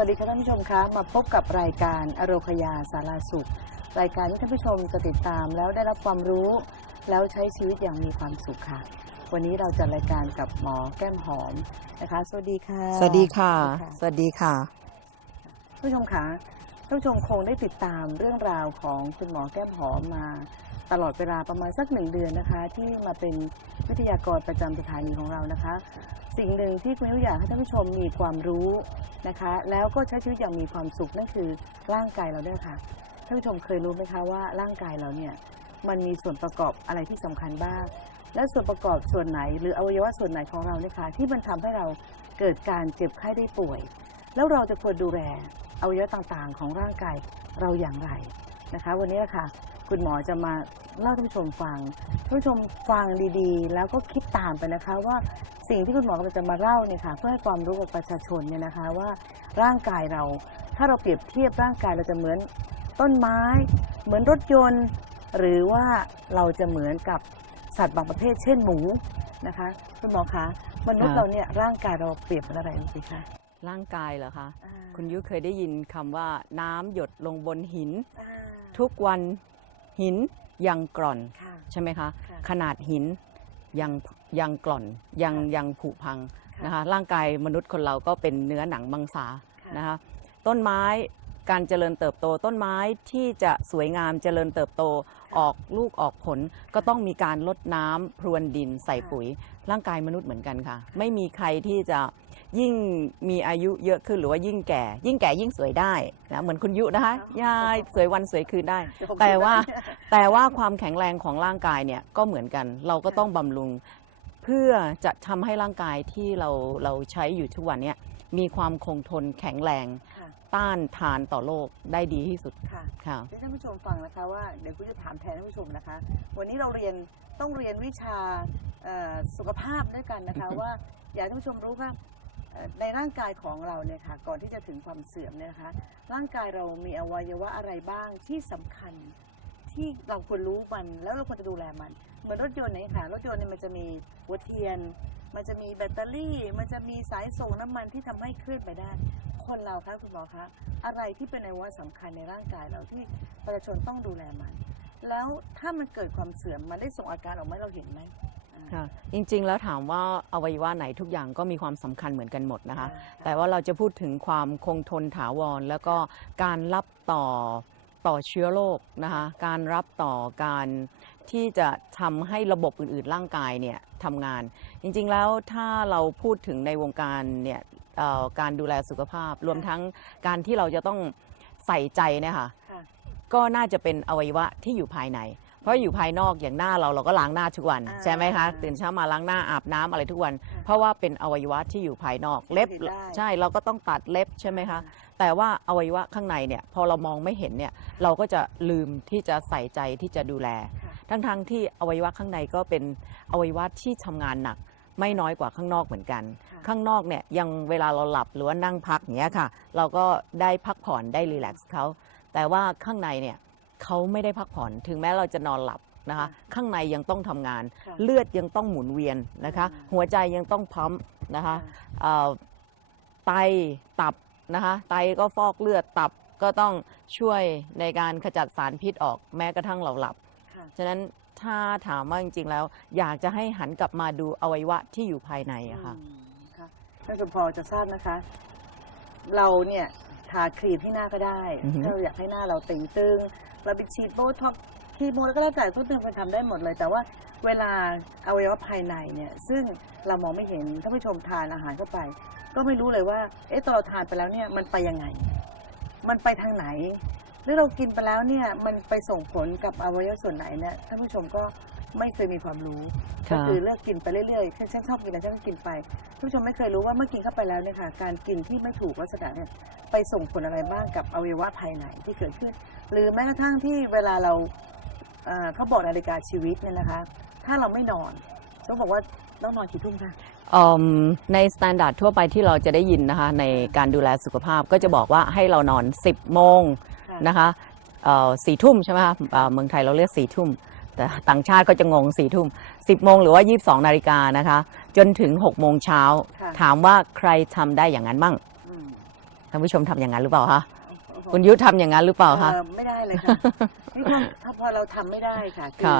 วัสดีค่ะท่านผู้ชมคะมาพบกับรายการอโรคยาสาราสุข รายการที่ท่านผู้ชมจะติดตามแล้วได้รับความรู้ แล้วใช้ชีวิตอย่างมีความสุขค่ะ วันนี้เราจัดรายการกับหมอแก้มหอมนะคะ สวัสดีค่ะ สวัสดีค่ะสสวัสดีวัสดีค่ะท่านผู้ชมคะท่านผู้ชมคงได้ติดตามเรื่องราวของคุณหมอแก้มหอมมา ตลอดเวลาประมาณสักหนึ่งเดือนนะคะ ที่มาเป็นวิทยากรประจำสถานีของเรานะคะ สิ่งหนึ่งที่คุณยุอยากให้ท่านผู้ชมมีความรู้ นะคะ แล้วก็ใช้ชีวิตอย่างมีความสุขนั่นคือร่างกายเราด้วยค่ะท่านผู้ชมเคยรู้ไหมคะว่าร่างกายเราเนี่ยมันมีส่วนประกอบอะไรที่สำคัญบ้าง และส่วนประกอบส่วนไหน หรืออวัยวะส่วนไหนของเราเนี่ยค่ะที่มันทำให้เราเกิดการเจ็บไข้ได้ป่วย แล้วเราจะควรดูแลอวัยวะต่างๆ ของร่างกายเราอย่างไรนะคะ วันนี้นะคะ คุณหมอจะมาเล่าให้ท่านผู้ชมฟังท่านผู้ชมฟังดีๆ แล้วก็คิดตามไปนะคะว่าสิ่งที่คุณหมอกำลังจะมาเล่าเนี่ยค่ะเพื่อให้ความรู้กับประชาชนเนี่ยนะคะว่าร่างกายเรา ถ้าเราเปรียบเทียบร่างกายเราจะเหมือนต้นไม้ เหมือนรถยนต์ หรือว่าเราจะเหมือนกับสัตว์บางประเภท เช่นหมูนะคะคุณหมอคะมนุษย์ค่ะเราเนี่ยร่างกายเราเปรียบเป็นอะไรดูสิคะร่างกายเหรอคะอ่าคุณยุเคยได้ยินคำว่าน้ำหยดลงบนหินอ่าทุกวัน หินยังกร่อนค่ะใช่ไหมคะค่ะขนาดหินยังยังกร่อนยังค่ะยังผุพังค่ะนะคะร่างกายมนุษย์คนเราก็เป็นเนื้อหนังมังสาค่ะนะคะต้นไม้การเจริญเติบโตต้นไม้ที่จะสวยงามเจริญเติบโตออกลูกออกผล ก็ต้องมีการลดน้ำพรวนดินใส่ปุ๋ย ร่างกายมนุษย์เหมือนกันค่ะ ไม่มีใครที่จะ ยิ่งมีอายุเยอะขึ้นหรือว่ายิ่งแก่ ยิ่งแก่ยิ่งสวยได้นะเหมือนคุณยุนะคะยายสวยวันสวยคืนได้เดี๋ยผมแต่ว่าคิดแต่ว่าความแข็งแรงของร่างกายเนี่ยก็เหมือนกัน เราก็ต้องบำรุง เพื่อจะทำให้ร่างกายที่เราเราใช้อยู่ทุกวันเนี้มีความคงทนแข็งแรงค่ะต้านทานต่อโลกได้ดีที่สุดค่ะค่ะให้ท่านผู้ชมฟังนะคะว่าเดี๋ยวคุณจะถามแทนท่านผู้ชมนะคะ วันนี้เราเรียนต้องเรียนวิชาเอ่อสุขภาพด้วยกันนะคะว่าอยากให้ท่านผู้ชมรู้ว่าเอ่อ ในร่างกายของเราเนี่ยค่ะก่อนที่จะถึงความเสื่อมเนี่ยนะคะร่างกายเรามีอวัยวะอะไรบ้างที่สำคัญ ที่เราควรรู้มันแล้วเราควรจะดูแลมัน เหมือนรถยนต์เนี่ยค่ะรถยนต์เนี่ยมันจะมีหัวเทียน มันจะมีแบตเตอรี่ มันจะมีสายส่งน้ำมันที่ทำให้เคลื่อนไปได้ คนเราคะคุณหมอคะอะไรที่เป็นอวัยวะสำคัญในร่างกายเราที่ประชาชนต้องดูแลมัน แล้วถ้ามันเกิดความเสื่อมมันได้ส่งอาการออกมาให้เราเห็นไหม ค่ะจริงๆแล้วถามว่าอวัยวะไหนทุกอย่างก็มีความสำคัญเหมือนกันหมดนะคะอ่าแต่ว่าเราจะพูดถึงความคงทนถาวร แล้วก็การรับต่อต่อเชื้อโรคนะคะ การรับต่อการที่จะทำให้ระบบอื่นๆร่างกายเนี่ยทำงาน จริงๆแล้วถ้าเราพูดถึงในวงการเนี่ยเอ่อการดูแลสุขภาพ รวมทั้งการที่เราจะต้องใส่ใจเนะคะค่ะก็น่าจะเป็นอวัยวะที่อยู่ภายใน เพราะอยู่ภายนอกอย่างหน้าเราเราก็ล้างหน้าทุกวัน อ่า ใช่ไหมคะตื่นเช้ามาล้างหน้าอาบน้ำอะไรทุกวันค่ะเพราะว่าเป็นอวัยวะที่อยู่ภายนอกเล็บเห็นได้ ใช่เราก็ต้องตัดเล็บใช่ไหมคะ แต่ว่าอวัยวะข้างในเนี่ยพอเรามองไม่เห็นเนี่ยเราก็จะลืมที่จะใส่ใจที่จะดูแลค่ะทั้งๆที่อวัยวะข้างในก็เป็นอวัยวะที่ทำงานหนัก ไม่น้อยกว่าข้างนอกเหมือนกันค่ะข้างนอกเนี่ยยังเวลาเราหลับหรือว่านั่งพักอย่างเงี้ยค่ะ เราก็ได้พักผ่อนได้รีแลกซ์เขาแต่ว่าข้างในเนี่ย เขาไม่ได้พักผ่อนถึงแม้เราจะนอนหลับนะคะ ข้างในยังต้องทำงาน ค่ะเลือดยังต้องหมุนเวียนนะคะอืมหัวใจยังต้องพัมป์นะคะค่ะ เอ่อไตตับนะคะ ไตก็ฟอกเลือดตับก็ต้องช่วยในการขจัดสารพิษออกแม้กระทั่งเราหลับ ค่ะ ฉะนั้นถ้าถามว่าจริงๆแล้ว อยากจะให้หันกลับมาดูอวัยวะที่อยู่ภายในอะค่ะ อืมค่ะท่านสมพอจะทราบนะคะ เราเนี่ยทาครีมที่หน้าก็ได้ อือฮึถ้าเราอยากให้หน้าเราเต่งตึง เราไปฉีดโบท็อกคีโมแล้วก็แล้วแต่ทุกอย่างไปทำได้หมดเลย แต่ว่าเวลาอวัยวะภายในเนี่ย ซึ่งเรามองไม่เห็นท่านผู้ชมทานอาหารเข้าไป ก็ไม่รู้เลยว่า เอ๊ะตอนเราทานไปแล้วเนี่ยมันไปยังไง มันไปทางไหน หรือเรากินไปแล้วเนี่ยมันไปส่งผลกับอวัยวะส่วนไหนเนี่ยท่านผู้ชมก็ ไม่เคยมีความรู้ก็ค่ะ คือเลือกกินไปเรื่อยๆฉันฉันชอบกินอะไรฉันก็กินไปท่านผู้ชมไม่เคยรู้ว่าเมื่อกินเข้าไปแล้วเนี่ยค่ะการกินที่ไม่ถูกลักษณะเนี่ยไปส่งผลอะไรบ้างกับอวัยวะภายในที่เกิดขึ้น หรือแม้กระทั่งที่เวลาเราเอ่อเขาบอกนาฬิกาชีวิตเนี่ยนะคะ ถ้าเราไม่นอนต้องบอกว่าต้องนอนกี่ทุ่มคะ อืมในสแตนดาร์ดทั่วไปที่เราจะได้ยินนะคะในการดูแลสุขภาพก็จะบอกว่าให้เรานอน 10 โมงค่ะ นะคะสี่ทุ่มใช่ไหมคะเอ่อเมืองไทยเราเรียกสี่ทุ่ม แต่ต่างชาติก็จะงงสี่ทุ่มสิบโมงหรือว่า22นาฬิกานะคะ จนถึง6โมงเช้า ค่ะ ถามว่าใครทำได้อย่างนั้นบ้างอืมคานผู้ชมทำอย่างนั้นหรือเปล่าคะคุณยุทำอย่างนั้นหรือเปล่าคะ เอ่อไม่ได้เลยค่ะนี่พอถ้าพอเราทำไม่ได้ค่ะ คืค่ะ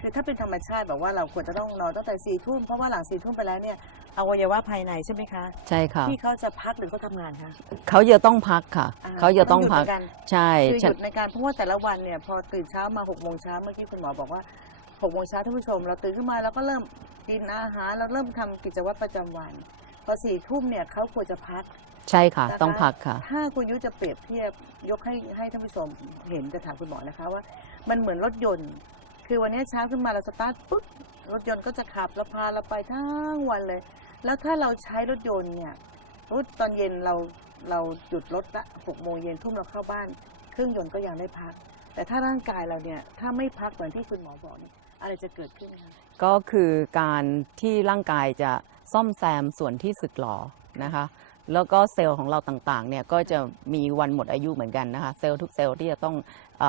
คือถ้าเป็นธรรมชาติแบบว่าเราควรจะต้องนอนตั้งแต่สี่ทุ่มเพราะว่าหลังสี่ทุ่มไปแล้วเนี่ยอวัยวะภายในใช่ไหมคะใช่ค่ะที่เขาจะพักหรือเขาทำงานคะเขาจะต้องพักค่ะอ่าเขาจะต้องหยุดพักเหมืนกันใช่คือหฉันยุดในการเพราะว่าแต่ละวันเนี่ยพอตื่นเช้ามาหกโมงเช้าเมื่อกี้คุณหมอบอกว่าหกโมงเช้าท่านผู้ชม เราตื่นขึ้นมาเราก็เริ่มกินอาหารเราเริ่มทำกิจวัตรประจำวัน พอสี่ทุ่มเนี่ยเขาควรจะพักใช่ค่ะนะคะต้องพักค่ะ ถ้าคุณยุจะเปรียบเทียบยกให้ให้ท่านผู้ชมเห็นจะถามคุณหมอนะคะว่า มันเหมือนรถยนต์ คือวันนี้เช้าขึ้นมาเราสตาร์ทปุ๊บรถยนต์ก็จะขับแล้วพาเราไปทั้งวันเลย แล้วถ้าเราใช้รถยนต์เนี่ยรู้ตอนเย็นเราเราหยุดรถละหกโมงเย็นทุ่มเราเข้าบ้าน เครื่องยนต์ก็ยังได้พัก แต่ถ้าร่างกายเราเนี่ยถ้าไม่พักเหมือนที่คุณหมอบอกเนี่ยอะไรจะเกิดขึ้นคะก็คือการที่ร่างกายจะซ่อมแซมส่วนที่สึกหรอนะคะ แล้วก็เซลล์ของเราต่างๆเนี่ยก็จะมีวันหมดอายุเหมือนกันนะคะเซลล์ทุกเซลล์ที่จะต้องอ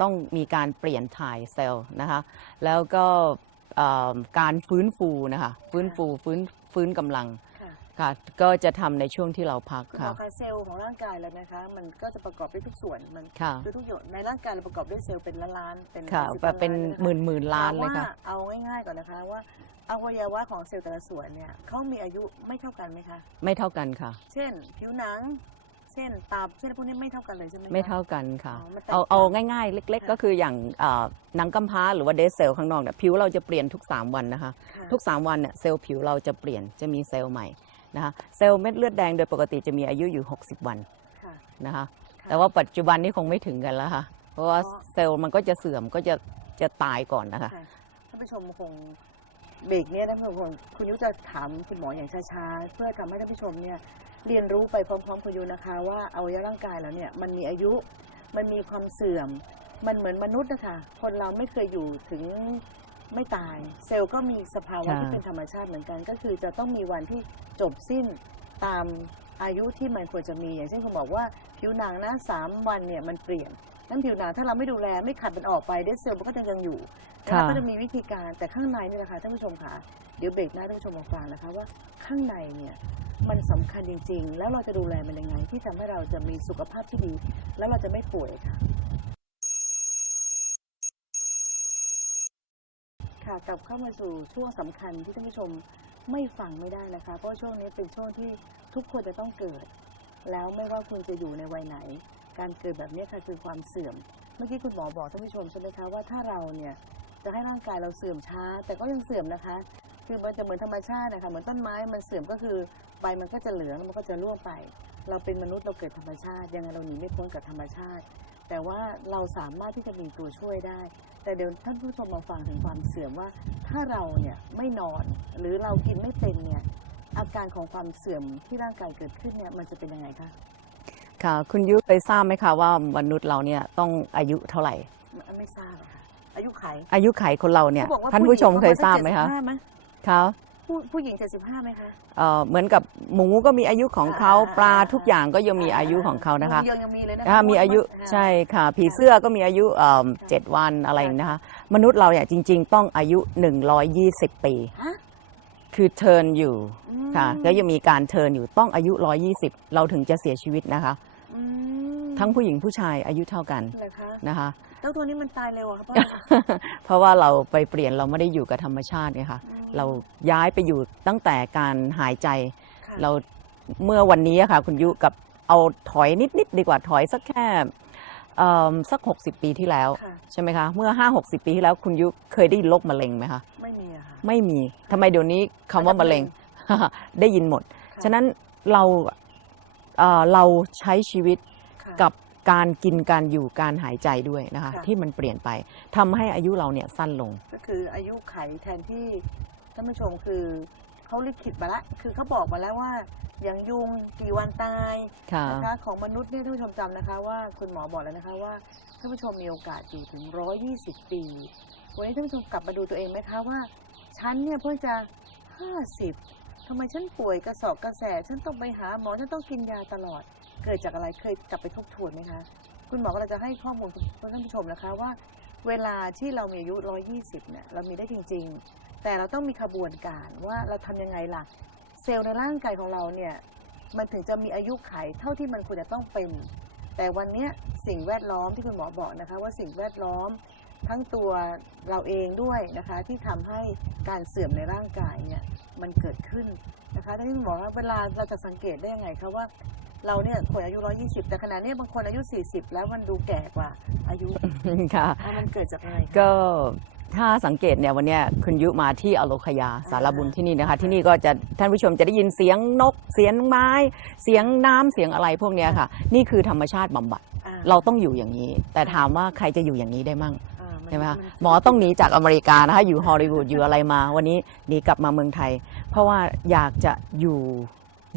ต้องมีการเปลี่ยนถ่ายเซลล์นะคะแล้วก็การฟื้นฟูนะคะฟื้นฟูฟื้นฟื้นกำลัง ค่ะค่ะ ก็จะทำในช่วงที่เราพักคุณหมค่ะอคะเซลล์ของร่างกายเรานะคะ มันก็จะประกอบด้วยทุกส่วนมันค่ะคือทุกอย่างในร่างกายเราประกอบด้วยเซลล์เป็นล้านๆเป็นค่ะสิบแบบเป็นล้าหมื่นหมื่นล้านแต่เลยว่าค่ะเอาง่ายๆก่อนนะคะว่าอวัยวะของเซลล์แต่ละส่วนเนี่ยเขามีอายุไม่เท่ากันไหมคะ ไม่เท่ากันค่ะ เช่น ผิวหนัง เช่นตับเช่นพวกนี้ไม่เท่ากันเลยใช่ไหมคะ ไม่เท่ากันค่ะ อ๋อมันแตกเอาต่างเอาง่ายๆ เล็กๆค่ะก็คืออย่างเอ่อหนังกำพร้าหรือว่าเดซเซลล์ข้างนอกเนี่ยผิวเราจะเปลี่ยนทุก 3 วันนะคะ ค่ะ ทุก 3 วันเนี่ยเซลล์ผิวเราจะเปลี่ยนจะมีเซลล์ใหม่ นะคะเซลล์เม็ดเลือดแดงโดยปกติจะมีอายุอยู่ 60 วันค่ะนะคะค่ะแต่ว่าปัจจุบันนี้คงไม่ถึงกันแล้วค่ะ เพราะว่าเพราะเซลล์มันก็จะเสื่อมก็จะจะตายก่อนนะคะค่ะท่านผู้ชมคงเบรกเนี้ยท่านผู้ชมคงคุณยุจะถามคุณหมออย่างช้าๆ เพื่อทำให้ท่านผู้ชมเนี่ยเรียนรู้ไปพร้อมๆคุณยุนะคะ ว่าอวัยวะร่างกายเราเนี่ยมันมีอายุมันมีความเสื่อม มันเหมือนมนุษย์นะคะคนเราไม่เคยอยู่ถึง ไม่ตาย เซลล์ก็มีสภาวะค่ะที่เป็นธรรมชาติเหมือนกัน ก็คือจะต้องมีวันที่จบสิ้นตามอายุที่มันควรจะมี อย่างเช่นคุณบอกว่าผิวหนังนะสามวันเนี่ยมันเปลี่ยนนั้นผิวหนังถ้าเราไม่ดูแลไม่ขัดมันออกไปเดซเซลล์มันก็จะยังอยู่ค่ะแล้วก็จะมีวิธีการแต่ข้างในนี่แหละค่ะท่านผู้ชมค่ะเดี๋ยวเบรกหน้าท่านผู้ชมมาฟังนะคะว่าข้างในเนี่ยมันสำคัญจริง ๆ แล้วเราจะดูแลมันยังไง ที่ทำให้เราจะมีสุขภาพที่ดี แล้วเราจะไม่ป่วยค่ะ ค่ะกลับเข้ามาสู่ช่วงสำคัญที่ท่านผู้ชมไม่ฟังไม่ได้นะคะ เพราะช่วงนี้เป็นช่วงที่ทุกคนจะต้องเกิด แล้วไม่ว่าคุณจะอยู่ในวัยไหน การเกิดแบบนี้ค่ะคือความเสื่อม เมื่อกี้คุณหมอบอกท่านผู้ชมใช่ไหมคะว่าถ้าเราเนี่ยจะให้ร่างกายเราเสื่อมช้า แต่ก็ยังเสื่อมนะคะ คือมันจะเหมือนธรรมชาตินะคะเหมือนต้นไม้มันเสื่อมก็คือใบมันก็จะเหลืองแล้วมันก็จะร่วงไป เราเป็นมนุษย์เราเกิดธรรมชาติยังไงเราหนีไม่พ้นกับธรรมชาติ แต่ว่าเราสามารถที่จะมีตัวช่วยได้ แต่เดี๋ยวท่านผู้ชมมาฟังถึงความเสื่อมว่า ถ้าเราเนี่ยไม่นอนหรือเรากินไม่เป็นเนี่ยอาการของความเสื่อมที่ร่างกายเกิดขึ้นเนี่ยมันจะเป็นยังไงคะค่ะ คุณยุเคยทราบไหมคะว่ามนุษย์เราเนี่ยต้องอายุเท่าไหร่ ไม่ไม่ทราบอะค่ะอายุไขอายุไขคนเราเนี่ยเขาบอกว่าท่านผู้ชมเคยทราบไหมคะผู้ญิงปรมาณ75ไหมคะ ผู้ผู้หญิง 75ไหมคะเอ่อเหมือนกับหมูก็มีอายุของเขาอ่าปลาทุกอย่างก็ยังมีอายุของเขานะคะยังยังมีเลยนะอ่ามีอายุมดใช่ค่ะ ผีเสื้อก็มีอายุเอิ่มเจ็ดวันอะไรอย่างนี้นะคะ มนุษย์เราเนี่ยจริง ๆ ต้องอายุ 120 ปี ฮะ คือเทิร์นอยู่อืม ค่ะแล้วยังมีการเทิร์นอยู่ต้องอายุ 120 เราถึงจะเสียชีวิตนะคะ อืมทั้งผู้หญิงผู้ชายอายุเท่ากันเหรอคะนะคะ แล้วตัวนี้มันตายเร็วอะครับพ่อเพราะว่าเราไปเปลี่ยนเราไม่ได้อยู่กับธรรมชาติไงคะอืม เราย้ายไปอยู่ตั้งแต่การหายใจ ค่ะเราเมื่อวันนี้อะค่ะ คุณยุกับเอาถอยนิดๆดีกว่าถอยสักแค่เอิ่มสัก 60 ปีที่แล้ว ค่ะใช่ไหมคะ เมื่อ 5 60 ปีที่แล้วคุณยุเคยได้ยินโรคมะเร็งไหมคะ ไม่มีอะค่ะ ไม่มีทำไมเดี๋ยวนี้คำว่ามะเร็ง ได้ยินหมด ค่ฉะนั้นเราเอ่อเราใช้ชีวิตค่ะกับ การกินการอยู่การหายใจด้วยนะคะ ค่ะ ที่มันเปลี่ยนไปทำให้อายุเราเนี่ยสั้นลง ก็คืออายุไขแทนที่ท่านผู้ชมคือเขาลิขิตมาละคือเขาบอกมาแล้วว่า อย่างยุงกี่วันตายค่ะ นะคะของมนุษย์เนี่ยท่านผู้ชมจำนะคะ ว่าคุณหมอบอกแล้วนะคะว่าท่านผู้ชมมีโอกาสอยู่ถึง 120 ปี วันนี้ท่านผู้ชมกลับมาดูตัวเองไหมคะว่าฉันเนี่ยเพิ่งจะ 50ทำไมฉันป่วยกระสอบกระแส ฉันต้องไปหาหมอฉันต้องกินยาตลอด เกิดจากอะไรเคยกลับไปทบทวนไหมคะ คุณหมอก็เลยจะให้ข้อมูลคุณท่านผู้ชมนะคะว่า เวลาที่เรามีอายุ 120 เนี่ยเรามีได้จริง ๆ แต่เราต้องมีขบวนการว่าเราทำยังไงล่ะ เซลล์ในร่างกายของเราเนี่ยมันถึงจะมีอายุไขเท่าที่มันควรจะต้องเป็น แต่วันนี้สิ่งแวดล้อมที่คุณหมอบอกนะคะ ว่าสิ่งแวดล้อมทั้งตัวเราเองด้วยนะคะ ที่ทำให้การเสื่อมในร่างกายเนี่ยมันเกิดขึ้นนะคะที่คุณหมอว่าเวลาเราจะสังเกตได้ยังไงคะว่า เราเนี่ยคนอายุ 120 แต่ขณะนี้บางคนอายุ 40 แล้วมันดูแก่กว่าอายุค่ะ อะมันเกิดจากอะไรคะ ก็ถ้าสังเกตเนี่ยวันเนี้ยคุณยุมาที่อโลคยาสารบุญที่นี่นะคะ ที่นี่ก็จะท่านผู้ชมจะได้ยินเสียงนก เสียงไม้ เสียงน้ำเสียงอะไรพวกเนี้ยค่ะ นี่คือธรรมชาติบำบัด อ่าเราต้องอยู่อย่างนี้ แต่ถามว่าใครจะอยู่อย่างนี้ได้มั่งอ่านใช่ไหมคะนหมอต้องหนีจากอเมริกานะคะอยู่ฮอลลีวูดอยู่อะไรมา วันนี้หนีกลับมาเมืองไทย เพราะว่าอยากจะอยู่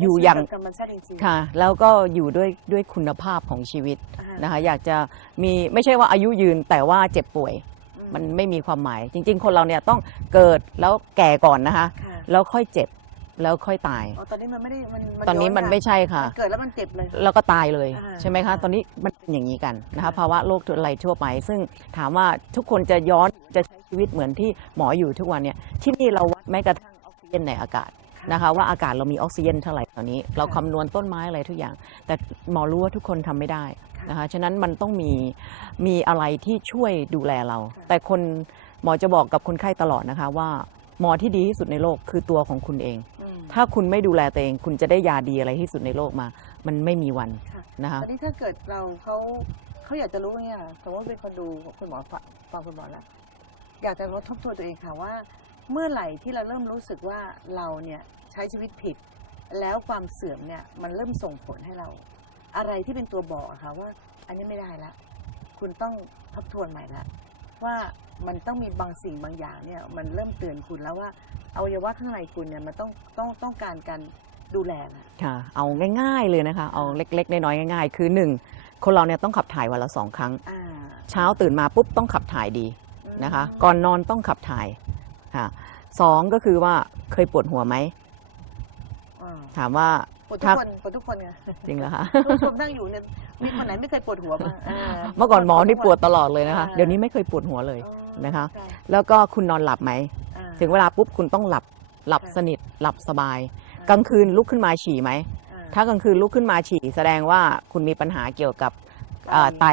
อยู่อย่างธรรมชาติจริงๆ ค่ะ แล้วก็อยู่ด้วยด้วยคุณภาพของชีวิตอ่านะคะ อยากจะมีไม่ใช่ว่าอายุยืนแต่ว่าเจ็บป่วย อืมันไม่มีความหมาย จริง ๆ คนเราเนี่ยต้องเกิดแล้วแก่ก่อนนะคะ ค่ะแล้วค่อยเจ็บแล้วค่อยตาย อ๋อตอนนี้มันไม่ได้มันตอนนี้มันไม่ใช่ค่ะมันเกิดแล้วมันเจ็บเลย แล้วก็ตายเลยอ่าใช่ไหมคะ อ่าตอนนี้มันเป็นอย่างนี้กันนะคะค่ะภาวะโรคอะไรทั่วไป ซึ่งถามว่าทุกคนจะย้อนจะใช้ชีวิตเหมือนที่หมออยู่ทุกวันเนี่ยที่นี่เราวัดแม้กระทั่งออกซิเจนในอากาศ นะคะว่าอากาศเรามีออกซิเจนเท่าไหร่ตอนนี้ เราคำนวณต้นไม้อะไรทุกอย่าง แต่หมอรู้ว่าทุกคนทำไม่ได้นะคะฉะนั้นมันต้องมีมีอะไรที่ช่วยดูแลเรา แต่คนหมอจะบอกกับคนไข้ตลอดนะคะว่าหมอที่ดีที่สุดในโลกคือตัวของคุณเองอืมถ้าคุณไม่ดูแลตัวเอง คุณจะได้ยาดีอะไรที่สุดในโลกมา มันไม่มีวันค่ะนะคะตอนนี้ถ้าเกิดเราเขาเขาอยากจะรู้เนี่ยสมมติเป็นคนดูคุณหมอฟังฟังคุณหมอแล้วอยากจะลดทบทวนตัวเองค่ะว่า เมื่อไหร่ที่เราเริ่มรู้สึกว่าเราเนี่ยใช้ชีวิตผิด แล้วความเสื่อมเนี่ยมันเริ่มส่งผลให้เรา อะไรที่เป็นตัวบอกอะค่ะว่า อันนี้ไม่ได้ละคุณต้องทบทวนใหม่ละว่ามันต้องมีบางสิ่งบางอย่างเนี่ยมันเริ่มเตือนคุณแล้วว่าอวัยวะข้างในคุณเนี่ยมันต้องต้องต้องการการดูแลนะค่ะเอาง่าย ๆเลยนะคะ เอาเล็ก ๆ น้อยๆง่าย ๆ คือหนึ่งคนเราเนี่ยต้องขับถ่ายวันละสองครั้ง อ่า เช้าตื่นมาปุ๊บต้องขับถ่ายดีนะคะอืมก่อนนอนต้องขับถ่าย ค่ะสองก็คือว่าเคยปวดหัวไหม อ่าถามว่า ปวดทุกถ้าคนปวดทุกคนไงจริงเหรอคะคุณผู้ชมนั่งอยู่เนี่ยมีคนไหนไม่เคยปวดหัวบ้างา เมื่อก่อนหมอนี่ปวดตลอดเลยนะคะ อ่า เดี๋ยวนี้ไม่เคยปวดหัวเลยอ๋อนะคะ ใช่แล้วก็คุณนอนหลับไหม อ่า ถึงเวลาปุ๊บคุณต้องหลับ หลับค่ะ สนิท หลับสบายอ่ากลางคืนลุกขึ้นมาฉี่ไหม อ่ ถ้ากลางคืนลุกขึ้นมาฉี่ แสดงว่าคุณมีปัญหาเกี่ยวกับเอ่อไต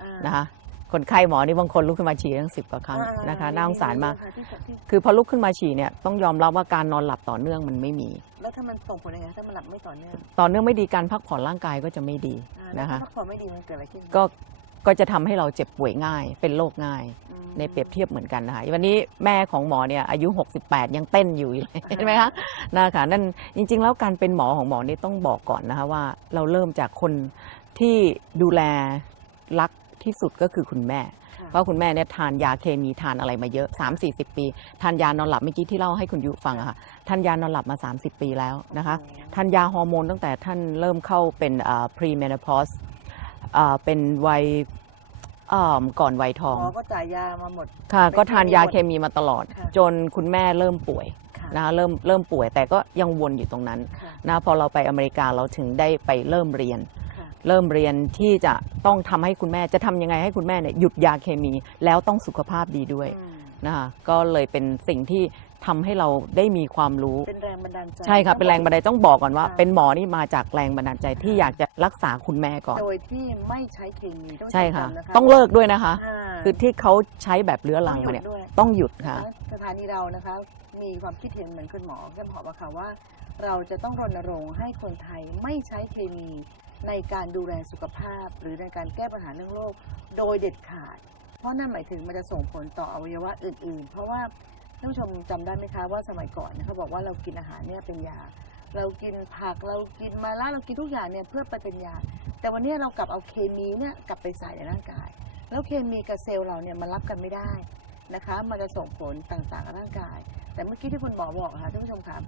อ่านะคะ คนไข้หมอนี่บางคนลุกขึ้นมาฉี่ตั้งสิบกว่าครั้งอ่านะคะน่าสงสารมากค่ะที่ที่คือพอลุกขึ้นมาฉี่เนี่ยต้องยอมรับว่าการนอนหลับต่อเนื่องมันไม่มี แล้วถ้ามันส่งผลยังไงถ้ามันหลับไม่ต่อเนื่องต่อเนื่องไม่ดีการพักผ่อนร่างกายก็จะไม่ดีอ่านะคะแล้วถ้าพักผ่อนไม่ดีมันเกิดอะไรขึ้นก็ก็จะทำให้เราเจ็บป่วยง่าย เป็นโรคง่ายอืมในเปรียบเทียบเหมือนกันนะคะวันนี้แม่ของหมอเนี่ยอายุ 68 ยังเต้นอยู่เลยอ่าเห็นไหมคะนะคะนั่นจริง ๆ แล้วการเป็นหมอของหมอนี่ต้องบอกก่อนนะคะว่าเราเริ่มจากคนที่ดูแลรัก ที่สุดก็คือคุณแม่ค่ะเพราะคุณแม่เนี่ยทานยาเคมีทานอะไรมาเยอะ 3 4 0 ปี ทานยานอนหลับเมื่อกี้ที่เล่าให้คุณยุฟังอะค่ะทานยานอนหลับมา 30 ปีแล้วนะคะทานยาฮอร์โมนตั้งแต่ท่านเริ่มเข้าเป็นอ่า pre menopause อ่าเป็นวัยอ่าก่อนวัยทหองมอก็จ่ายยามาหมดค่ะเป็นก็ทานยาเคมีหมดเคมีมาตลอดค่ะจนคุณแม่เริ่มป่วยค่ะนะคะเริ่มเริ่มป่วยแต่ก็ยังวนอยู่ตรงนั้นค่ะนะพอเราไปอเมริกาเราถึงได้ไปเริ่มเรียนค่ะ เริ่มเรียนที่จะต้องทำให้คุณแม่จะทำยังไงให้คุณแม่เนี่ยหยุดยาเคมี แล้วต้องสุขภาพดีด้วยอืมนะคะก็เลยเป็นสิ่งที่ทำให้เราได้มีความรู้เป็นแรงบันดาลใจใช่ค่ะเป็นแรงบันดาลใจต้องบอกก่อนว่าค่ะเป็นหมอนี่มาจากแรงบันดาลใจที่อยากจะรักษาคุณแม่ก่อนโดยที่ไม่ใช้เคมีต้องใช่ค่ะจำนต้องเลิกด้วยนะคะอ่าคือที่เขาใช้แบบเรื้อรังต้มาอหเนี่ยด้วยต้องหยุดค่ะสถานีเรานะคะมีความคิดเห็นเหมือนคุณหมอแก้มหอมอะค่ะว่า เราจะต้องรณรงค์ให้คนไทยไม่ใช้เคมี ในการดูแลสุขภาพ หรือในการแก้ปัญหาเรื่องโรคโดยเด็ดขาด เพราะนั่นหมายถึงมันจะส่งผลต่ออวัยวะอื่น ๆ เพราะว่าท่านผู้ชมจำได้ไหมคะว่าสมัยก่อนเขาบอกว่าเรากินอาหารเนี่ยเป็นยา เรากินผักเรากินมาล่าเรากินทุกอย่างเนี่ยเพื่อไปเป็นยา แต่วันนี้เรากลับเอาเคมีเนี่ยกลับไปใส่ในร่างกาย แล้วเคมีกับเซลล์เราเนี่ยมันรับกันไม่ได้นะคะมันจะส่งผลต่างๆกับร่างกาย แต่เมื่อกี้ที่คุณหมอบอกค่ะท่านผู้ชมครับ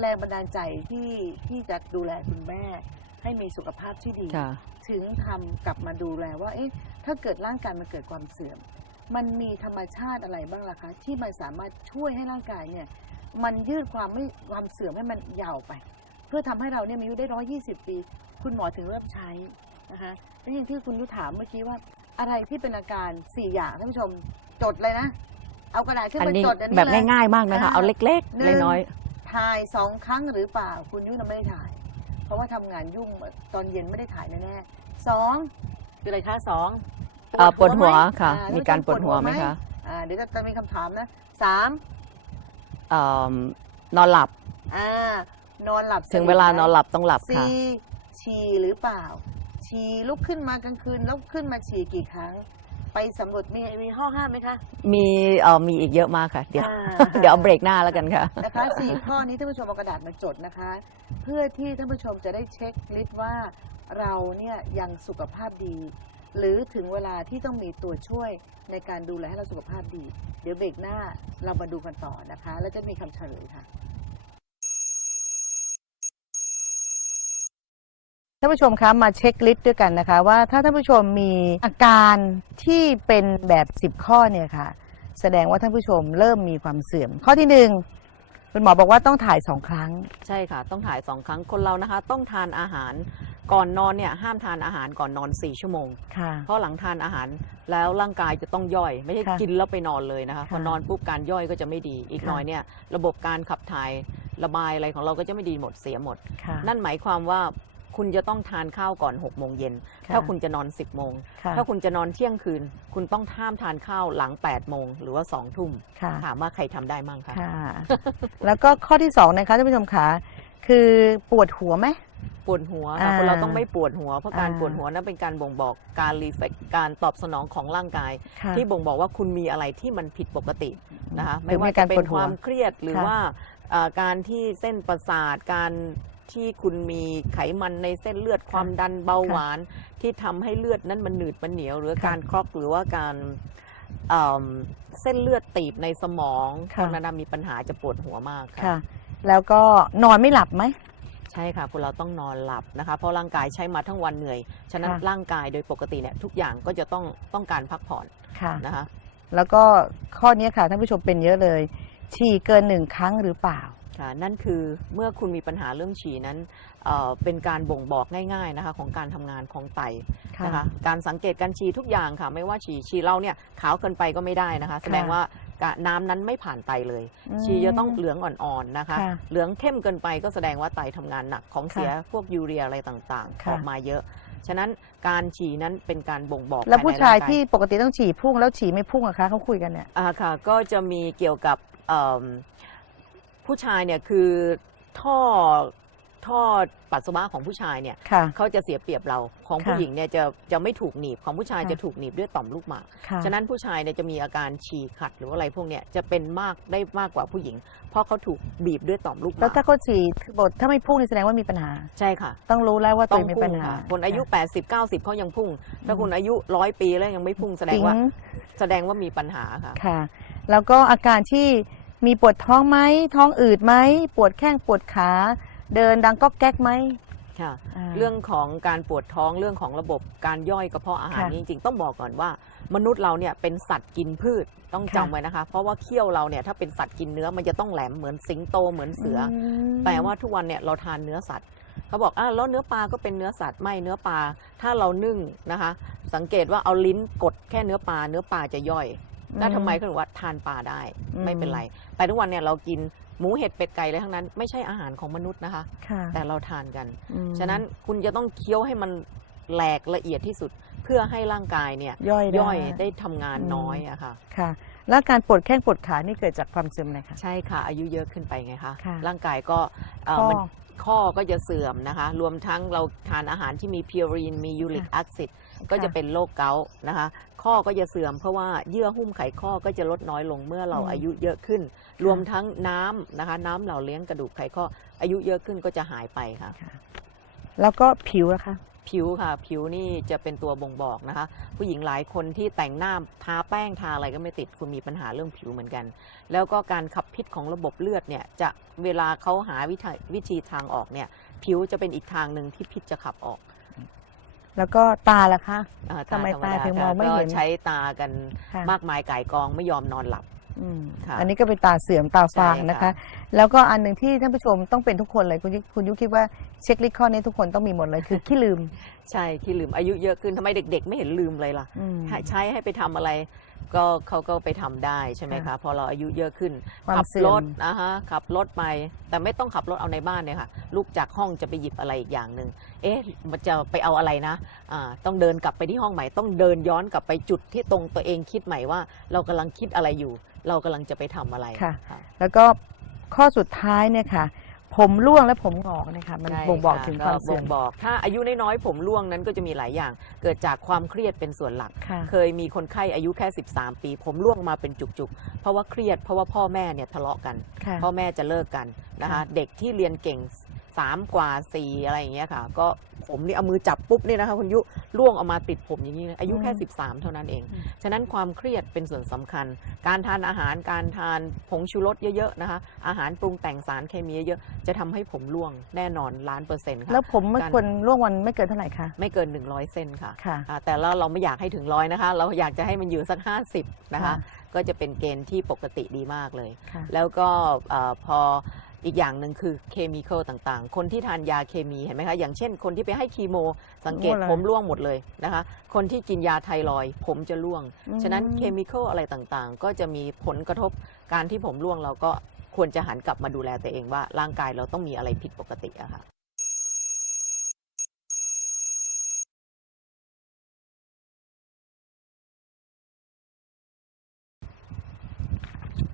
แรงบันดาลใจที่ที่จะดูแลคุณแม่ ให้มีสุขภาพที่ดี ค่ะ ถึงทำกลับมาดูแลว่า เอ๊ะ ถ้าเกิดร่างกายมันเกิดความเสื่อม มันมีธรรมชาติอะไรบ้างล่ะคะ ที่มันสามารถช่วยให้ร่างกายเนี่ย มันยืดความไม่ความเสื่อมให้มันยาวไป เพื่อทำให้เราเนี่ยมีอายุได้ร้อยี่สิบปี คุณหมอถึงเริ่มใช้นะคะแล้วอย่างที่คุณยุถามเมื่อกี้ว่าอะไรที่เป็นอาการสี่อย่างท่านผู้ชมจดเลยนะ เอากระดาษขึ้นอันมานี้จดอันนี้แบบเลย ง่ายๆมากนะคะอ่าเอาเล็กหนึ่งๆน้อย ถ่ายสองครั้งหรือเปล่า คุณยุน่ะไม่ได้ถ่าย ราะว่าทำงานยุ่งตอนเย็นไม่ได้ถ่ายแน่ๆสองคืออะไรคะสอง เอ่อปวดหัวค่ะ อ่มีการปวดหัวไหมคะอ่าเดี๋ยวจะมีคำถามนะสามเอ่อนอนหลับอ่านอนหลับถึงเวลานอนหลับต้องหลับค่ะ สี่ฉี่หรือเปล่า ฉี่ลุกขึ้นมากลางคืนแล้วขึ้นมาฉี่กี่ครั้ง ไปสำรวจมีมีห้องห้ามไหมคะ มีเอ่อมีอีกเยอะมากค่ะ เดี๋ยว อ่า เดี๋ยวเอาเบรกหน้าแล้วกันค่ะ นะคะสี่ข้อนี้ท่านผู้ชมเอากระดาษมาจดนะคะ เพื่อที่ท่านผู้ชมจะได้เช็คลิสต์ว่าเราเนี่ยยังสุขภาพดี หรือถึงเวลาที่ต้องมีตัวช่วยในการดูแลให้เราสุขภาพดี เดี๋ยวเบรกหน้าเรามาดูกันต่อนะคะ แล้วจะมีคำเฉลยค่ะ ท่านผู้ชมคะมาเช็คลิสต์ด้วยกันนะคะว่าถ้าท่านผู้ชมมีอาการที่เป็นแบบ 10 ข้อเนี่ยค่ะ แสดงว่าท่านผู้ชมเริ่มมีความเสื่อม ข้อที่หนึ่งคุณหมอบอกว่าต้องถ่ายสองครั้ง ใช่ค่ะ ต้องถ่ายสองครั้งคนเรานะคะ ต้องทานอาหารก่อนนอนเนี่ยห้ามทานอาหารก่อนนอน 4 ชั่วโมง ค่ะ เพราะหลังทานอาหารแล้วร่างกายจะต้องย่อย ไม่ใช่ค่ะกินแล้วไปนอนเลยนะคะค่ะพอนอนปุ๊บการย่อยก็จะไม่ดีอีกค่ะ หน่อยเนี่ย ระบบการขับถ่ายระบายอะไรของเราก็จะไม่ดีหมดเสียหมด ค่ะ นั่นหมายความว่า คุณจะต้องทานข้าวก่อน6โมงเย็นค่ะถ้าคุณจะนอน 10โมงค่ะถ้าคุณจะนอนเที่ยงคืน คุณต้องห้ามทานข้าวหลัง8โมงหรือว่า2ทุ่มค่ะถามว่าใครทำได้มั่งคะค่ะแล้วก็ข้อที่สองนะคะท่านผู้ชมคะคือปวดหัวไหมปวดหัวอ่าค่ะคนเราต้องไม่ปวดหัวเพราะการอ่าปวดหัวนั้นเป็นการบ่งบอกการรีเฟกการตอบสนองของร่างกายค่ะที่บ่งบอกว่าคุณมีอะไรที่มันผิดปกตินะคะหรืไม่อว่ามีกาจะรเป็ปวนดหัคววามเครียดหรือค่ะว่าเอ่อการที่เส้นประสาทการ ที่คุณมีไขมันในเส้นเลือดความดันเบาหวาน ที่ทำให้เลือดนั้นมันหนืดมันเหนียว หรือค่ะการคลอกหรือว่าการเอิ่มเส้นเลือดตีบในสมองค่ะคนนั้นนะมีปัญหาจะปวดหัวมากค่ะ ค่ะ แล้วก็นอนไม่หลับไหม ใช่ค่ะคนเราต้องนอนหลับนะคะ เพราะร่างกายใช้มาทั้งวันเหนื่อย ฉะนั้นค่ะ ร่างกายโดยปกติเนี่ยทุกอย่างก็จะต้องต้องการพักผ่อนค่ะ นะคะ แล้วก็ข้อนี้ค่ะท่านผู้ชมเป็นเยอะเลย ฉี่เกินหนึ่งครั้งหรือเปล่าค่ะ นั่นคือเมื่อคุณมีปัญหาเรื่องฉี่นั้นเอ่อเป็นการบ่งบอกง่ายๆนะคะของการทำงานของไตค่ะนะคะการสังเกตการฉี่ทุกอย่างค่ะ ไม่ว่าฉี่ฉี่เราเนี่ยขาวเกินไปก็ไม่ได้นะคะ แสดงว่ากะน้ำนั้นไม่ผ่านไตเลยอืมฉี่จะต้องเหลืองอ่อนๆนะคะค่ะเหลืองเข้มเกินไปก็แสดงว่าไตทำงานหนักของเสียพวกยูเรียอะไรต่างๆค่ะออกมาเยอะฉะนั้นการฉี่นั้นเป็นการบ่งบอก แล้วผู้ชายภในร่งกที่ปกติต้องฉี่พุ่งแล้วฉี่ไม่พุ่งอะคะเขาคุยกันเนี่ยอ่าค่ะ ก็จะมีเกี่ยวกับเอิ่ม ผู้ชายเนี่ยคือท่อท่อปัสสาวะของผู้ชายเนี่ยค่ะ เขาจะเสียเปรียบเราของค่ะผู้หญิงเนี่ยจะจะไม่ถูกหนีบของผู้ชายค่ะ จะถูกหนีบด้วยต่อมลูกหมากค่ะ ฉะนั้นผู้ชายเนี่ยจะมีอาการฉี่ขัดหรือว่าอะไรพวกเนี้ยจะเป็นมากได้มากกว่าผู้หญิง เพราะเขาถูกบีบด้วยต่อมลูกหแล้วมากถ้าเขาฉี่บทถ้าไม่พุ่งนี่แสดงว่ามีปัญหา ใช่ค่ะ ต้องรู้แล้วว่าตัวต้เอองงมีพุ่ปัญงหาค่ะคนอายุ 80 90เขายังพุ่ง ถ้าอืมคุณอายุร้อยปีแล้วยังไม่พุ่งแสดงจริงว่าแสดงว่ามีปัญหาค่ะ ค่ะ แล้วก็อาการที่ มีปวดท้องไหมท้องอืดไหมปวดแข้งปวดขา เดินดังก๊อกแก๊กไหม ค่ะาเรื่องของการปวดท้องเรื่องของระบบการย่อยกระเพาะอาหารค่ะนี่จริงๆ ต้องบอกก่อนว่า มนุษย์เราเนี่ยเป็นสัตว์กินพืชต้องค่ะจำไว้นะคะ เพราะว่าเขี้ยวเราเนี่ยถ้าเป็นสัตว์กินเนื้อมันจะต้องแหลมเหมือนสิงโตเหมือนเสืออม แต่ว่าทุกวันเนี่ยเราทานเนื้อสัตว์เขาบอกอะแล้วเนื้อปลาก็เป็นเนื้อสัตว์ไม่เนื้อปลาถ้าเรานึ่งนะคะ สังเกตว่าเอาลิ้นกดแค่เนื้อปลาเนื้อปลาจะย่อย แล้วทำไมเขาถึงว่าทานปลาได้อืมไม่เป็นไร แต่ทุกวันเนี่ยเรากินหมูเห็ดเป็ดไก่อะไรทั้งนั้น ไม่ใช่อาหารของมนุษย์นะคะ ค่ะแต่เราทานกันอืมฉะนั้นคุณจะต้องเคี้ยวให้มันแหลกละเอียดที่สุดเพื่อให้ร่างกายเนี่ยย่อยได้ ย่อยได้ทำงานอืมน้อยอะค่ะ ค่ะ แล้วการปวดแข้งปวดขานี่เกิดจากความซึมอะไรคะ ใช่ค่ะ อายุเยอะขึ้นไปไงคะค่ะร่างกายก็เอ่อข้อมันข้อก็จะเสื่อมนะคะ รวมทั้งเราทานอาหารที่มีพิวรีนมียูริกแอซิด ก็จะเป็นโรคเกาต์นะคะ ข้อก็จะเสื่อมเพราะว่าเยื่อหุ้มไขข้อก็จะลดน้อยลงเมื่อเราอืมอายุเยอะขึ้น รวมทั้งน้ำนะคะ น้ำเหล่าเลี้ยงกระดูกไขข้อ อายุเยอะขึ้นก็จะหายไปค่ะ แล้วก็ผิวนะคะผิวค่ะ ผิวนี่จะเป็นตัวบ่งบอกนะคะ ผู้หญิงหลายคนที่แต่งหน้าทาแป้งทาอะไรก็ไม่ติดคุณมีปัญหาเรื่องผิวเหมือนกัน แล้วก็การขับพิษของระบบเลือดเนี่ยจะเวลาเขาหาวิธีวิธีทางออกเนี่ย ผิวจะเป็นอีกทางหนึ่งที่พิษจะขับออก แล้วก็ตาล่ะคะอ่าทำไมธรรดตาถึงมองไม่ก็เห็นใช้ตากันค่ะ มากมายก่ายกองไม่ยอมนอนหลับ อืมค่ะอันนี้ก็เป็นตาเสื่อมตาฟางใช่ค่ะนะคะแล้วก็อันหนึ่งที่ท่านผู้ชมต้องเป็นทุกคนเลย คุณยุคุณยุคิดว่าเช็คลิสต์ข้อนี้ทุกคนต้องมีหมดเลยคือขี้ลืมใช่ที่ลืมอายุเยอะขึ้นทำไมเด็ก ๆ ไม่เห็นลืมเลยล่ะ อืม ให้ใช้ให้ไปทำอะไร ก็เขาก็ไปทำได้ใช่ไหมค่ะคะพอเราอายุเยอะขึ้น ความขับเสื่อม รถนะฮะขับรถไป แต่ไม่ต้องขับรถเอาในบ้านเนี่ยค่ะลุกจากห้องจะไปหยิบอะไรอีกอย่างหนึ่ง เอ๊ะมันจะไปเอาอะไรนะอ่าต้องเดินกลับไปที่ห้องใหม่ ต้องเดินย้อนกลับไปจุดที่ตรงตัวเองคิดใหม่ว่า เรากำลังคิดอะไรอยู่ เรากำลังจะไปทำอะไรค่ะค่ะ แล้วก็ข้อสุดท้ายเนี่ยค่ะ ผมร่วงและผมงอกเนี่ยค่ะมันใช่บ่งบอกะถึงความเสื่อมบ่งบอก ถ้าอายุน้อยๆผมร่วงนั้นก็จะมีหลายอย่าง เกิดจากความเครียดเป็นส่วนหลักค่ะเคยมีคนไข้อายุแค่ 13 ปี ผมร่วงมาเป็นจุกๆ เพราะว่าเครียดเพราะว่าพ่อแม่เนี่ยทะเลาะกันค่ะพ่อแม่จะเลิกกันนะคะค่ะเด็กที่เรียนเก่ง 3กว่า4อะไรอย่างเงี้ยค่ะ ก็ผมนี่เอามือจับปุ๊บนี่นะคะคุณยุร่วงเออกมาติดผมอย่างนี้เลยอายุแค่ 13 เท่านั้นเอง ฉะนั้นความเครียดเป็นส่วนสำคัญ การทานอาหารการทานผงชูรสเยอะๆนะคะ อาหารปรุงแต่งสารเคมีเยอะๆจะทำให้ผมร่วงแน่นอนล้านเปอร์เซ็นต์ค่ะแล้วผมไม่การควรร่วงวันไม่เกินเท่าไหร่คะไม่เกิน 100เส้นค่ะค่ะอ่าแต่เราเราไม่อยากให้ถึงร้อยนะคะ เราอยากจะให้มันอยู่สัก 50 นะคะค่ะก็จะเป็นเกณฑ์ที่ปกติดีมากเลยค่ะแล้วก็เออพอ อีกอย่างหนึ่งคือเคมีคอลต่างๆ คนที่ทานยาเคมีเห็นไหมคะ อย่างเช่น คนที่ไปให้คีโม สังเกตร่วงเลยผมร่วงหมดเลยนะคะ คนที่กินยาไทรอยด์ผมจะร่วง อืม ฉะนั้นเคมีคอลอะไรต่างๆ ก็จะมีผลกระทบการที่ผมร่วงเราก็ควรจะหันกลับมาดูแลตัวเองว่าร่างกายเราต้องมีอะไรผิดปกติอะค่ะ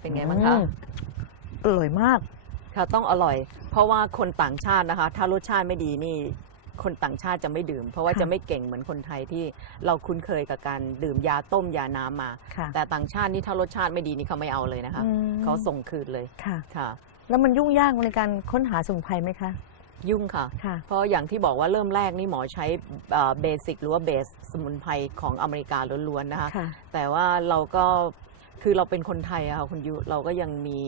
เป็นไงบ้างคะ อืมอร่อยมาก ค่ะต้องอร่อย เพราะว่าคนต่างชาตินะคะ ถ้ารสชาติไม่ดีนี่คนต่างชาติจะไม่ดื่ม เพราะว่าค่ะจะไม่เก่งเหมือนคนไทยที่เราคุ้นเคยกับการดื่มยาต้มยาน้ำมา ค่ะ แต่ต่างชาตินี่ถ้ารสชาติไม่ดีนี่เขาไม่เอาเลยนะคะ อืม เขาส่งคืนเลยค่ะ ค่ะ แล้วมันยุ่งยากในการค้นหาสมุนไพรไหมคะ ยุ่งค่ะ ค่ะ เพราะอย่างที่บอกว่าเริ่มแรกนี่หมอใช้เบสิกหรือว่าเบสสมุนไพรของอเมริกาล้วนๆนะคะ ค่ะ แต่ว่าเราก็คือเราเป็นคนไทยอะค่ะคุณยุเราก็ยังมี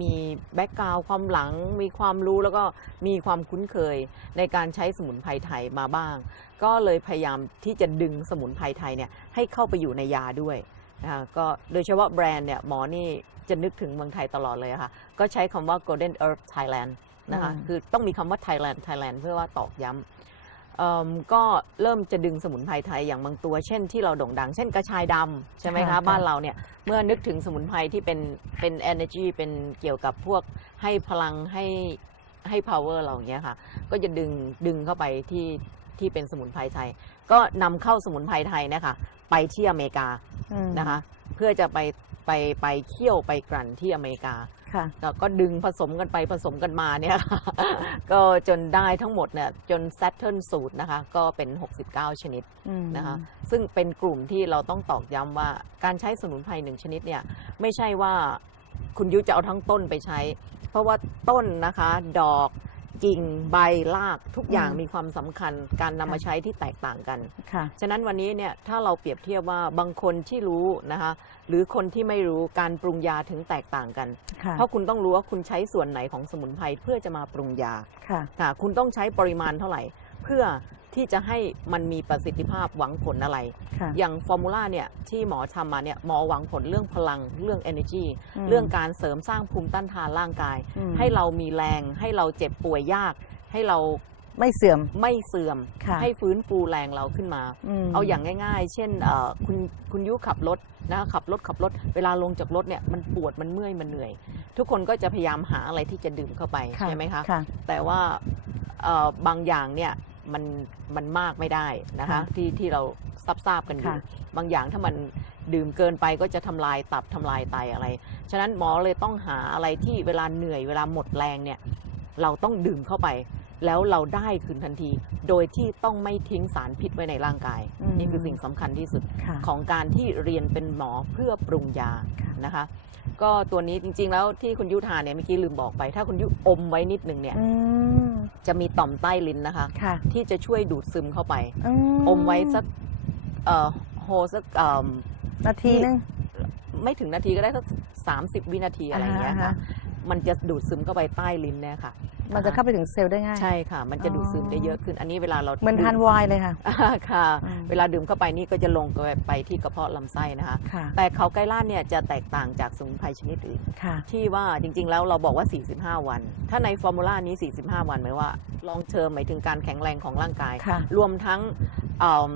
มีแบ็กกราวความหลัง มีความรู้แล้วก็มีความคุ้นเคยในการใช้สมุนไพรไทยมาบ้าง ก็เลยพยายามที่จะดึงสมุนไพรไทยเนี่ยให้เข้าไปอยู่ในยาด้วยนะคะก็โดยเฉพาะแบรนด์เนี่ยหมอนี่จะนึกถึงเมืองไทยตลอดเลยอะค่ะ ก็ใช้คำว่า Golden Herb Thailand นะคะอืมคือต้องมีคำว่า Thailand Thailand เพื่อว่าตอกย้ำ เอิ่มก็เริ่มจะดึงสมุนไพรไทยอย่างบางตัว เช่นที่เราโด่งดัง เช่นกระชายดำใช่ไหมค่ะคะค่ะ บ้านเราเนี่ยเมื่อนึกถึงสมุนไพรที่เป็นเป็น energy เป็นเกี่ยวกับพวกให้พลังให้ให้ power เราอย่างเงี้ยค่ะ ก็จะดึงดึงเข้าไปที่ที่เป็นสมุนไพรไทย ก็นำเข้าสมุนไพรไทยเนะคะไปที่อเมริกา อืม นะคะเพื่อจะไปไปไปเคี่ยวไปกลั่นที่อเมริกา ค่ะ แล้วก็ดึงผสมกันไปผสมกันมาเนี่ยค่ะ ก็จนได้ทั้งหมดเนี่ยจน Saturn สูตรนะคะ ก็เป็น 69 ชนิดอืม นะคะ ซึ่งเป็นกลุ่มที่เราต้องตอกย้ำว่าการใช้สมุนไพรหนึ่งชนิดเนี่ยไม่ใช่ว่าคุณยุจะเอาทั้งต้นไปใช้ เพราะว่าต้นนะคะ ดอก กิ่งใบรากทุกอย่างอืมมีความสำคัญการนำมาค่ะใช้ที่แตกต่างกัน ค่ะ ฉะนั้นวันนี้เนี่ยถ้าเราเปรียบเทียบว่าบางคนที่รู้นะคะหรือคนที่ไม่รู้การปรุงยาถึงแตกต่างกัน ค่ะเพราะคุณต้องรู้ว่าคุณใช้ส่วนไหนของสมุนไพรเพื่อจะมาปรุงยาค่ะ ค่ะคุณต้องใช้ปริมาณเท่าไหร่ เพื่อ ที่จะให้มันมีประสิทธิภาพหวังผลอะไร ค่ะ อย่างฟอร์มูลาเนี่ยที่หมอทำมาเนี่ยหมอหวังผลเรื่องพลังเรื่อง energy อืมเรื่องการเสริมสร้างภูมิต้านทานร่างกาย อืม ให้เรามีแรงให้เราเจ็บป่วยยาก ให้เราไม่เสื่อม ไม่เสื่อม ค่ะ ให้ฟื้นฟูแรงเราขึ้นมา ม เอาอย่างง่าย ๆ เช่นเอ่อคุณคุณยุขับรถนะขับรถขับรถ เวลาลงจากรถเนี่ยมันปวดมันเมื่อยมันเหนื่อย ทุกคนก็จะพยายามหาอะไรที่จะดื่มเข้าไปค่ะใช่ไหมคะ ค่ะ แต่ว่าเอ่อบางอย่างเนี่ย มันมันมากไม่ได้นะคะค่ะที่ที่เราทราบทราบกันอยู่ค่ะ บางอย่างถ้ามันดื่มเกินไปก็จะทำลายตับทำลายไตอะไร ฉะนั้นหมอเลยต้องหาอะไรที่เวลาเหนื่อยเวลาหมดแรงเนี่ย เราต้องดื่มเข้าไป แล้วเราได้คืนทันที โดยที่ต้องไม่ทิ้งสารพิษไว้ในร่างกาย อืมนี่คือสิ่งสำคัญที่สุดค่ะของการที่เรียนเป็นหมอเพื่อปรุงยาค่ะ นะคะ ก็ตัวนี้จริงๆ แล้วที่คุณยุทานเนี่ยเมื่อกี้ลืมบอกไป ถ้าคุณยุอมไว้นิดนึงเนี่ยอืมจะมีต่อมใต้ลิ้นนะคะ ค่ะที่จะช่วยดูดซึมเข้าไปอือมไว้สักเอ่อโฮสักเอิ่ม นาทีนึง ไม่ถึงนาทีก็ได้สักสามสิบวินาทีอะไรอย่างเงี้ยอ่าค่ะ ฮะ มันจะดูดซึมเข้าไปใต้ลิ้นเนี่ยค่ะ มันจะเข้าไปถึงเซลล์ได้ง่าย ใช่ค่ะ มันจะดูดซึมได้อ๋อเยอะขึ้น อันนี้เวลาเราเหมือนทานดื่ไวน์เลยค่ะ อ่าค่ะ อืม เวลาดื่มเข้าไปนี่ก็จะลงไปที่กระเพาะลำไส้นะคะ ค่ะแต่เขาไกล่านเนี่ยจะแตกต่างจากสมุนไพรชนิดอื่น ค่ะ ที่ว่าจริงๆ แล้วเราบอกว่า 45 วัน ถ้าในฟอร์มูลานี้ 45 วันหมายว่าลองเทอมหมายถึงการแข็งแรงของร่างกาย ค่ะรวมทั้งเอิ่ม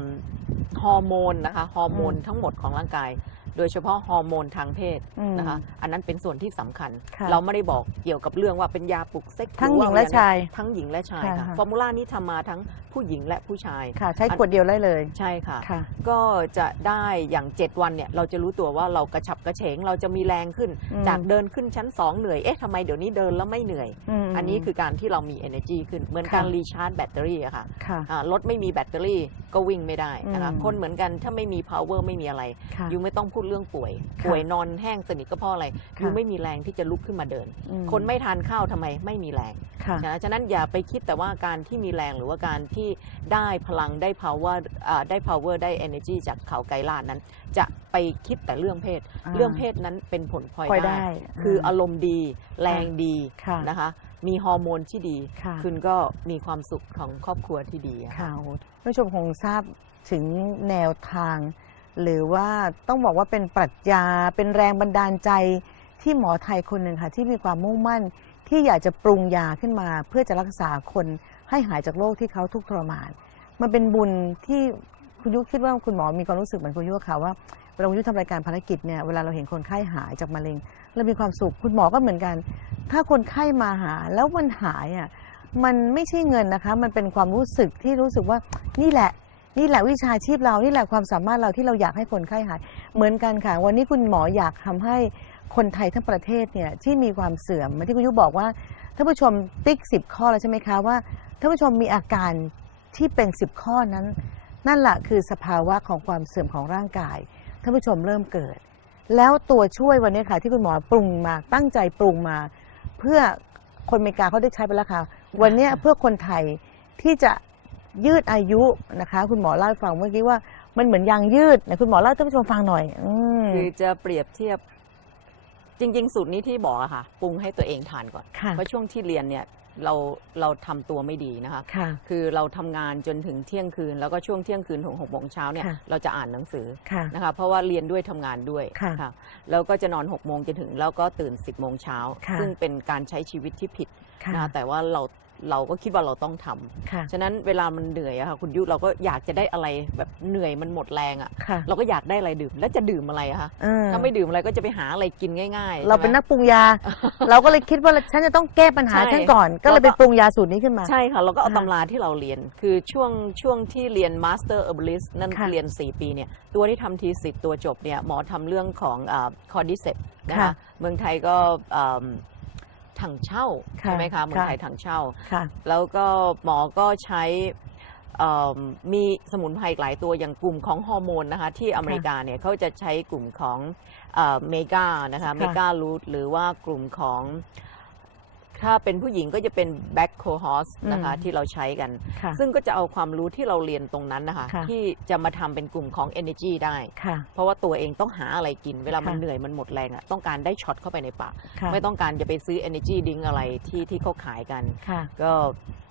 ฮอร์โมนนะคะฮอร์โมนอืมทั้งหมดของร่างกาย โดยเฉพาะฮอร์โมนทางเพศอืมนะคะ อันนั้นเป็นส่วนที่สำคัญค่ะเราไม่ได้บอกเกี่ยวกับเรื่องว่าเป็นยาปลุกเซ็กทั้งหญิงรือว่าและชาย ทั้งหญิงและชายค่ะค่ะค่ะฟอร์มูลานี้ทำมาทั้งผู้หญิงและผู้ชายค่ะ ใช้ขวดเดียวได้เลยใช่ค่ะค่ะ ก็จะได้อย่าง 7 วันเนี่ยเราจะรู้ตัวว่าเรากระฉับกระเฉงเราจะมีแรงขึ้นอืมจากเดินขึ้นชั้น 2 เหนื่อยเอ๊ะทำไมเดี๋ยวนี้เดินแล้วไม่เหนื่อยมอันนี้คือการที่เรามี energy ขึ้นเหมือนค่ะการรีชาร์จแบตเตอรี่อะค่ะค่ะอ่ารถไม่มีแบตเตอรี่ก็วิ่งไม่ได้นะคะอืมคนเหมือนกันถ้าไม่มี power ไม่มีอะไรค่ะยูไม่ต้องพูดเรื่องป่วยค่ะป่วยนอนแห้งสนิทก็เพราะอะไรค่ะยูไม่มีแรงที่จะลุกขึ้นมาเดินอืมคนไม่ทานข้าวทำไมไม่มีแรงค่ะนะฉะนั้นอย่าไปคิดแต่ว่าการที่มีแรงหรือว่าการที่ได้พลังได้ power อ่าได้ power ได้ energy จากเขาไกลลาดนั้น จะไปคิดแต่เรื่องเพศอ่าเรื่องเพศนั้นเป็นผลพลอยพลอยได้ได้ คืออมอารมณ์ดีแรงดีค่ะนะคะมีฮอร์โมนที่ดีค่ะคุณก็มีความสุขของครอบครัวที่ดีอะค่ะโอ้ท่านผู้ชมคงทราบถึงแนวทาง หรือว่าต้องบอกว่าเป็นปรัชญา เป็นแรงบันดาลใจที่หมอไทยคนหนึ่งค่ะ ที่มีความมุ่งมั่น ที่อยากจะปรุงยาขึ้นมา เพื่อจะรักษาคนให้หายจากโรคที่เขาทุกข์ทรมาน มันเป็นบุญที่คุณยุคิดว่าคุณหมอมีความรู้สึกเหมือนคุณยุค่ะว่าเวลาคุณยุทำรายการภารกิจเนี่ยเวลาเราเห็นคนไข้หายจากมะเร็งเรามีความสุขคุณหมอก็เหมือนกัน ถ้าคนไข้มาหาแล้วมันหายอะมันไม่ใช่เงินนะคะ มันเป็นความรู้สึกที่รู้สึกว่านี่แหละ นี่แหละวิชาชีพเรานี่แหละความสามารถเราที่เราอยากให้คนไข้หาย เหมือนกันค่ะ วันนี้คุณหมออยากทำให้คนไทยทั้งประเทศเนี่ยที่มีความเสื่อมเหมือนที่คุณยุบอกว่าท่านผู้ชมติ๊กสิบข้อแล้วใช่ไหมคะว่าท่านผู้ชมมีอาการที่เป็นสิบข้อนั้น นั่นแหละคือสภาวะของความเสื่อมของร่างกายท่านผู้ชมเริ่มเกิด แล้วตัวช่วยวันนี้ค่ะที่คุณหมอปรุงมาตั้งใจปรุงมา เพื่อคนอเมริกาเขาได้ใช้ไปแล้วค่ะวันนี้เพื่อคนไทยที่จะ ยืดอายุนะคะ คุณหมอเล่าให้ฟังเมื่อกี้ว่ามันเหมือนยางยืดไหนคุณหมอเล่าให้ท่านผู้ชมฟังหน่อย อืมคือจะเปรียบเทียบ จริง ๆ สูตรนี้ที่บอกอะค่ะปรุงให้ตัวเองทานก่อน ค่ะเพราะช่วงที่เรียนเนี่ยเราเราทำตัวไม่ดีนะคะ ค่ะ คือเราทำงานจนถึงเที่ยงคืน แล้วก็ช่วงเที่ยงคืนถึงหกโมงเช้าเนี่ยค่ะ เราจะอ่านหนังสือค่ะ นะคะเพราะว่าเรียนด้วยทำงานด้วยค่ะแล้วก็จะนอน6กโมงจนถึงแล้วก็ตื่น 10บโมงเช้า ค่ะ ซึ่งเป็นการใช้ชีวิตที่ผิดค่ะ นะคะแต่ว่าเรา เราก็คิดว่าเราต้องทำค่ะ ฉะนั้นเวลามันเหนื่อยอะค่ะคุณยุเราก็อยากจะได้อะไรแบบเหนื่อยมันหมดแรงอะค่ะเราก็อยากได้อะไรดื่มแล้วจะดื่มอะไรอะคะเออถ้าไม่ดื่มอะไรก็จะไปหาอะไรกินง่ายๆเราเป็นใช่ไหมนักปรุงยา เราก็เลยคิดว่าฉันจะต้องแก้ปัญหาใช่ฉันก่อน ก็เลยไปปรุงยาสูตรนี้ขึ้นมา ใช่ค่ะ เราก็เอาค่ะตำราที่เราเรียน คือช่วงช่วงที่เรียน Master Herbalist นั่นค่ะเรียน 4 ปีเนี่ยตัวที่ทำทีสิทธ์ตัวจบเนี่ยหมอทำเรื่องของคอร์ดิเซปนะค่ะคะเมืองไทยก็เอิ่ม ถังเช่าค่ะใช่ไหมคะเมืองค่ะไทยถังเช่า ค่ะ แล้วก็หมอก็ใช้เอิ่มมีสมุนไพรอีกหลายตัวอย่างกลุ่มของฮอร์โมนนะคะที่อเมริกาเนี่ยเขาจะใช้กลุ่มของเมกานะคะค่ะเมการูทหรือว่ากลุ่มของ ถ้าเป็นผู้หญิงก็จะเป็นแบ็คโคฮอสนะคะอืมที่เราใช้กัน ค่ะซึ่งก็จะเอาความรู้ที่เราเรียนตรงนั้นนะคะ ค่ะที่จะมาทำเป็นกลุ่มของ energy ได้ ค่ะเพราะว่าตัวเองต้องหาอะไรกิน เวลามันค่ะ เหนื่อยมันหมดแรงอะต้องการได้ช็อตเข้าไปในปากค่ะไม่ต้องการจะไปซื้อ energy drink อะไรที่ที่เขาขายกัน ค่ะ ก็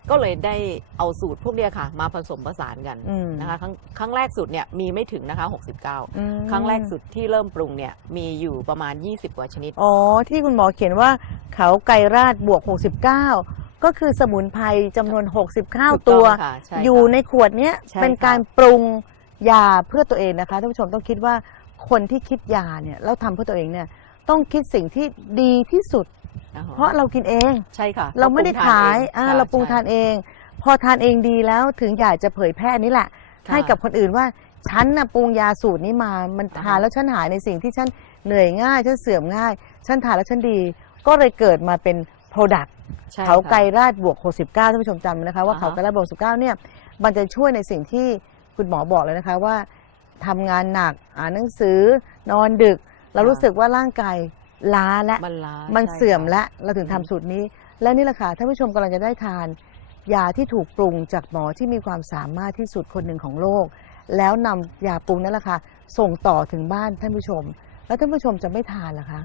ก็เลยได้เอาสูตรพวกเนี้ยค่ะ มาผสมผสานกันอืม นะคะครั้งครั้งแรกสุดเนี่ยมีไม่ถึงนะคะ 69อืมครั้งแรกสุดที่เริ่มปรุงเนี่ยมีอยู่ประมาณ 20 กว่าชนิด อ๋อ ที่คุณหมอเขียนว่าเขาไก่ราดบวก 69 ก็คือสมุนไพรจำนวน ถูก69 ต้ตัองว ค่ะใช่อยู่ค่ะในขวดเนี้ยใช่เป็นค่ะ การปรุงยาเพื่อตัวเองนะคะท่านผู้ชมต้องคิดว่าคนที่คิดยาเนี่ยแล้วทำเพื่อตัวเองเนี่ยต้องคิดสิ่งที่ดีที่สุด อ่าฮเพราะเรากินเอง ใช่ค่ะเราไม่ได้ปรุงขายเองอ่าค่ะเราปรุงใช่ทานเอง พอทานเองดีแล้วถึงอยากจะเผยแพร่นี้แหละค่ะให้กับคนอื่นว่าฉันน่ะปรุงยาสูตรนี้มา มันอ่าฮะทานแล้วฉันหายในสิ่งที่ฉันเหนื่อยง่ายฉันเสื่อมง่าย ฉันทานแล้วฉันดี ก็เลยเกิดมาเป็น Product ใช่เขาค่ะไกรราดบวก 69ท่านผู้ชมจำนะคะว่าอ่าฮะ เขาไกรราดบวก19เนี่ยมันจะช่วยในสิ่งที่คุณหมอบอกเลยนะคะว่าทำงานหนักอ่านหนังสือนอนดึก เรารู้สึกว่าร่างกาย ล้าและมันล้ามันใช่เสื่อมค่ะ และเราถึงทำสูตรนี้ และนี่แหละค่ะท่านผู้ชมกำลังจะได้ทาน ยาที่ถูกปรุงจากหมอที่มีความสามารถที่สุดคนหนึ่งของโลก แล้วนำยาปรุงนั่นแหละค่ะส่งต่อถึงบ้านท่านผู้ชม แล้วท่านผู้ชมจะไม่ทานเหรอคะ